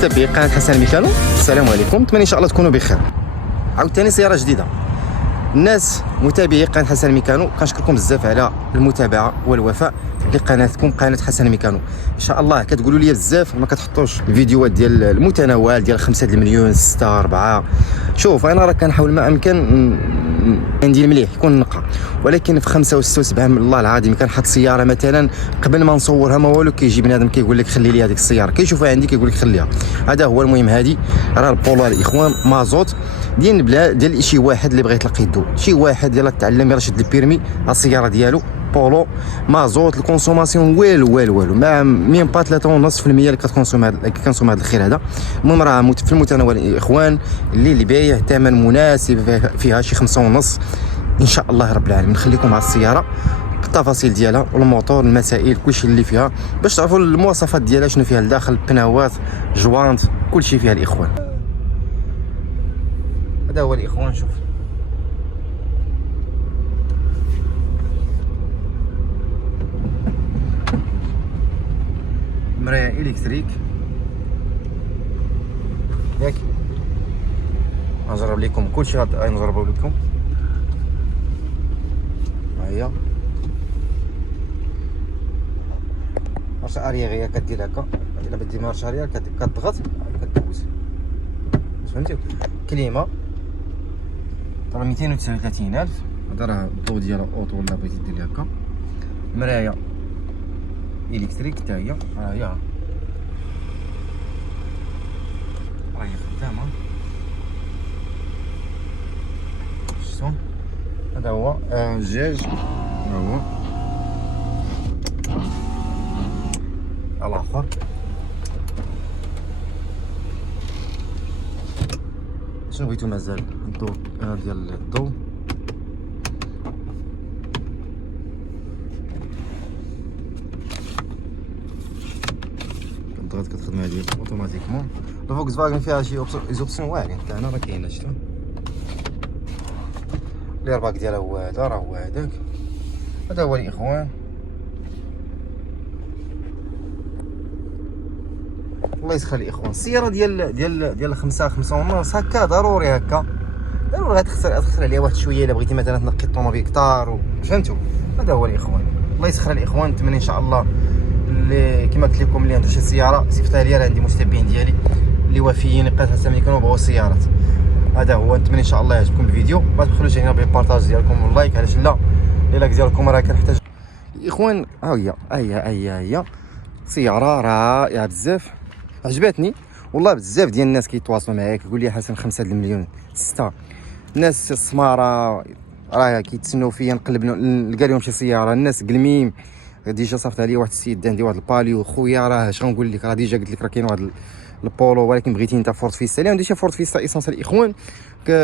متابعي قناه حسن ميكانو، السلام عليكم. نتمنى ان شاء الله تكونوا بخير. عاوتاني سياره جديده. الناس متابعي قناه حسن ميكانو كنشكركم بزاف على المتابعه والوفاء لقناتكم قناه حسن ميكانو. ان شاء الله كتقولوا لي بزاف ما كتحطوش الفيديوهات ديال المتناول ديال 5 المليون 6 4. شوف انا راه كنحاول ما امكن ندير مليح يكون نقى، ولكن في 5 و6 و7 من الله العظيم كنحط سياره مثلا قبل ما نصورها ما والو كيجي بنادم كيقول لك خلي لي هذيك السياره، كيشوفها عندي كيقول لك خليها. هذا هو المهم. هذه راه البولو الاخوان مازوت ديال بلا ديال شي واحد اللي بغى يطلق يدو، شي واحد يلاه تعلم يرشد البيرمي على السياره ديالو بولو مازوت. الكونسوماسيون والو ما ميم با 3.5% اللي كتكونسوم هذا الخير هذا. المهم راه في المتناول الاخوان اللي بايع ثمن مناسب فيها شي 5.5 ان شاء الله رب العالمين. نخليكم مع السياره بالتفاصيل ديالها والموتور المسائل كلشي اللي فيها باش تعرفوا المواصفات ديالها شنو فيها لداخل، البناوات جوانت كلشي فيها الاخوان. هذا هو الاخوان. شوف مرايا الكتريك ياك. غنجرب لكم كلشي، غنجربو لكم. ها هي مارشا اريغيه كدير هكا، الا بدي مارشا اريغ كتضغط كدوز، فهمتي. كليمه راه 239,000. هذا راه الضو ديالها اوطو ولا بغيتي دير ليها هكا. مرايا الكتريك حتى هي، ها هي راهي خدامه. شفتو هذا هو الجاج، ها هو الاخر. شنو بغيتو مازال؟ الضو ديال الضو كتضغط كتخدم هذه اوتوماتيكمون. الفوكس فاغن فيها شي اوبسيون واعرين تاعنا راه كاينه. شفتو اليرباك ديالها هو هذا، راه هو هذاك. هذا هو الاخوان. الله يسخر الاخوان. السياره ديال 5 ونص هكا ضروري، هكا ضروري غتخسر عليها واحد شويه الا بغيتي مثلا تنقي الطوموبيل كثار، فهمتوا. هذا هو الاخوان. الله يسخر الاخوان. نتمنى ان شاء الله اللي كما قلت لكم اللي عنده شي سياره صيفطها لي، راه عندي متابعين ديالي اللي وافيين قناه حسن ميكانو بغاو السيارات. هذا هو. نتمنى ان شاء الله يعجبكم الفيديو، ما تبخلوش علينا بالبارطاج ديالكم واللايك، علاش لا اللايك ديالكم راه كنحتاج الاخوان. ها هي سياره رائعه بزاف، عجبتني والله. بزاف ديال الناس كيتواصلوا معايا كيقول لي حسن 5 المليون 6. الناس السماره راه كيتسناو فيا نقلب نلقى لهم شي سياره. الناس قلميم ديجا صيفطها لي واحد السيد عندي واحد الباليو. خويا راه اش غنقول لك، راه ديجا قلت لك راه كاين واحد البولو، ولكن بغيتي انت فورت فيستا. اللي عندي شي فورت فيستا ايسونس الاخوان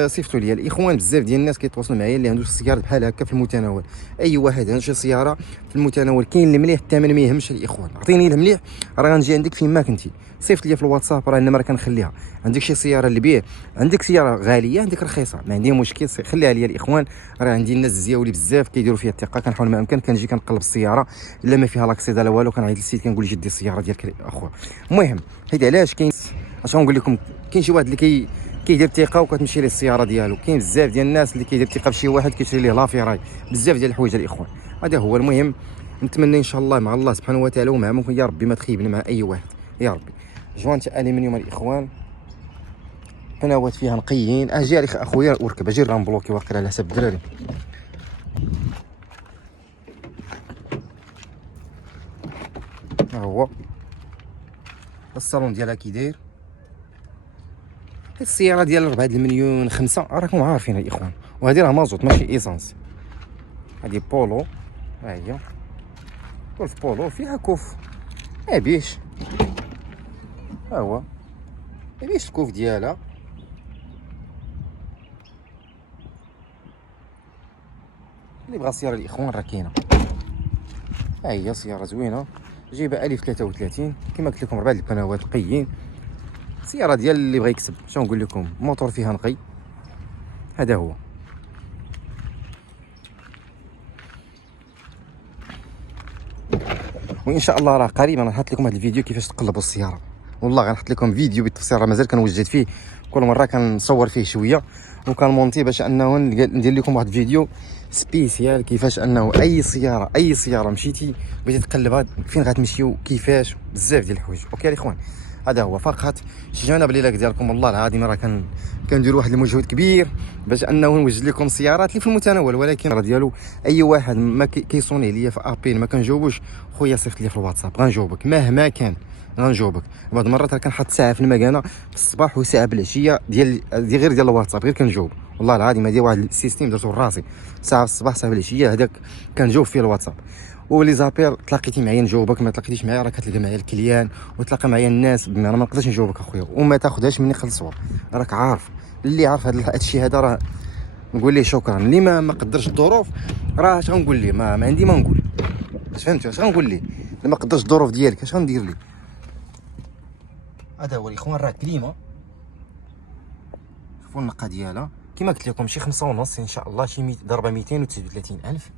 صيفطوا لي الاخوان. بزاف ديال الناس كيتواصلوا معايا اللي عنده شي سياره بحال هكا في المتناول. اي واحد عنده شي سياره في المتناول كاين المليح الثمن ما يهمش الاخوان. عطيني المليح راه غنجي عندك فين ما كنتي. صيفط لي في الواتساب راه النمره كنخليها. عندك شي سياره اللي بيه، عندك سياره غاليه عندك رخيصه، ما عندي مشكل خليها لي الاخوان. راه عندي الناس زياولي بزاف كيديروا فيها الثقه. كنحاول ما امكن كنجي كنقلب السياره الا ما فيها لاكسيدا لا والو، كنعيط للسيد كنقول لي جدي السياره ديالك اخويا. المهم هيدا علاش كاين، اش غنقول لكم، كاين شي واحد اللي كيدير الثقه وكتمشي ليه السياره ديالو. كاين بزاف ديال الناس اللي كيدير الثقه بشي واحد كيشري ليه لافيراي. بزاف ديال الحوايج الاخوان. هذا هو المهم. نتمنى ان شاء الله مع الله سبحانه وتعالى ومعكم يا ربي ما تخيبني مع اي واحد يا ربي. جوانت الومنيوم الاخوان، قنوات فيها نقيين. اجي اخويا وركب اجي راه مبلوكي واقيلا على حساب الدراري. ها هو الصالون ديالها كي داير. هاد السياره ديال 4 المليون 5 راكم عارفين الاخوان. وهذه راه مازوت ماشي ايسانس. هذه بولو، ها هي كوف بولو فيها كوف ما بيش. ها هو ما بيش الكوف ديالها. اللي بغى سياره الاخوان راه كاينه. ها هي سياره زوينه جايبه 1033 كما قلت لكم. 4 القنوات نقيين. سياره ديال اللي بغى يكسب. شنو نقول لكم، الموتور فيها نقي. هذا هو. وان شاء الله راه قريبا نحط لكم هذا الفيديو كيفاش تقلبوا السياره. والله غنحط لكم فيديو بالتفصيل، راه مازال كنوجد فيه، كل مره كنصور فيه شويه وكنمونتي باش انه ندير لكم واحد الفيديو سبيسيال كيفاش انه اي سياره مشيتي بغيتي تقلبها فين غتمشيو كيفاش، بزاف ديال الحوايج. اوكي الاخوان، هذا هو فقط. شجعونا بالله ديالكم، والله العظيم راه كنديروا واحد المجهود كبير باش انه نوجد لكم سيارات اللي في المتناول، ولكن راه ديالو اي واحد ما كيصوني ليا في ابين ما كنجاوبوش، خويا صيفط لي في الواتساب غنجاوبك مهما كان، غنجاوبك. بعض المرات راه كنحط ساعه في المكانه في الصباح وساعه بالعشيه ديال غير ديال الواتساب غير كنجاوب، والله العظيم هذه واحد السيستيم درتو لراسي، ساعه في الصباح ساعه بالعشيه هذاك كنجاوب فيه الواتساب. ولي زابيل تلاقيتي معايا نجاوبك، ما تلاقيتيش معايا راه كتلقى معايا الكليان وتلاقى معايا الناس، انا ما نقدرش نجاوبك اخويا، وما تاخذهاش مني خلصوا، راك عارف اللي عارف هذا الشيء هذا راه نقول ليه شكرا. اللي ما قدرش الظروف راه اش غنقول ليه، ما عندي ما نقول، اش فهمتوا اش غنقول ليه؟ اللي ما قدرش الظروف ديالك اش غندير ليه؟ هذا هو الاخوان، راه كليمه، شوفوا النقه ديالها كما قلت لكم شي 5.5 ان شاء الله، شي ضربه 239,000.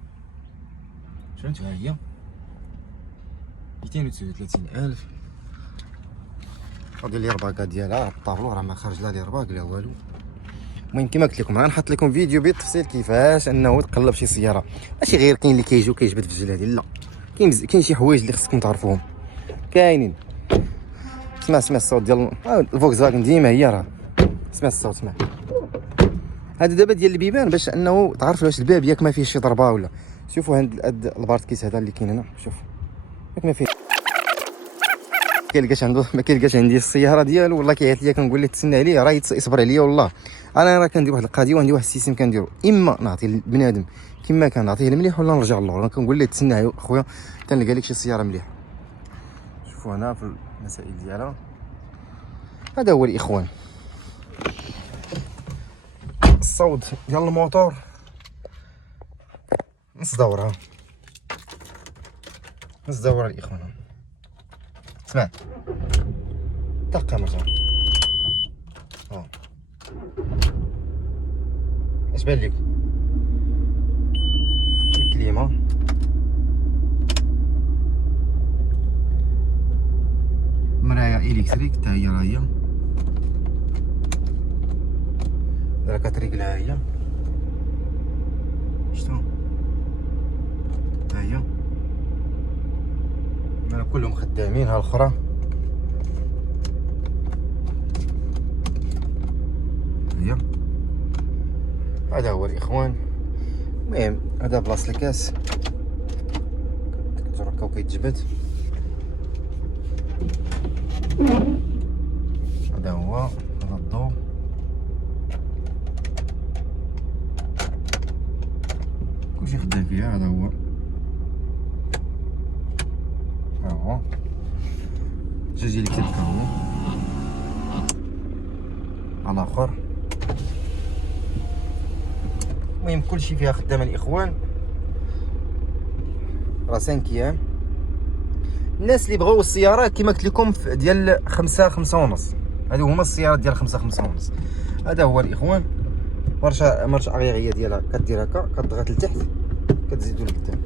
فهمتوا؟ ها هي 239,000. ودير لي رباكه ديالها الطابلو راه ما خرج لا لي رباك لا والو. المهم كما قلت لكم غنحط لكم فيديو بالتفصيل كيفاش انه تقلب شي سياره، ماشي غير كاين اللي كيجي وكيجبد في الجلادي، لا كاين شي حوايج اللي خصكم تعرفوهم كاينين. اسمع الصوت ديال الفولكس فاجن ديما هي، راه اسمع الصوت، اسمع. هذا دابا ديال البيبان باش انه تعرف واش الباب ياك ما فيه شي ضربه ولا. شوفوا هاد البارت كيس هذا اللي كاين هنا، شوف ياك ما فيه ما كيلقاش عندي السياره ديالو، والله كيعيط ليا كنقول ليه تسنى عليه راه يصبر عليا. والله انا راه كندير واحد القضيه وعندي واحد السيستم كنديرو، اما نعطي البنادم كما كان نعطيه المليح ولا نرجع للور، كنقول ليه تسنى اخويا تنلقى لك شي سياره مليحه. شوفوا هنا في المسائل ديالها، هذا هو الاخوان. الصوت ديال الموتور نص دوره الاخوان، اسمع دقه مرجع. اش بان لك؟ الكليمه مرايه الكتريك حتى هي، راه هي راه كتريقلها هي، شتو ها هي انا كلهم خدامين. ها الاخرى هي، هذا هو الاخوان. المهم هذا بلاصه الكاس كتركا وكيتجبد، هذا هو، هذا الضوء، كلشي خدام فيها. هذا هو، ها هو جوج ديال الكتاب هو على الاخر. المهم كلشي فيها خدامه الاخوان، راه 5 ايام. الناس اللي بغاو السيارات كما قلت لكم ديال 5.5، هادو هما السيارات ديال 5.5. هذا هو الاخوان. مرشه اغيغيه ديالها كدير هكا، كتضغط لتحت كتزيدو لقدام.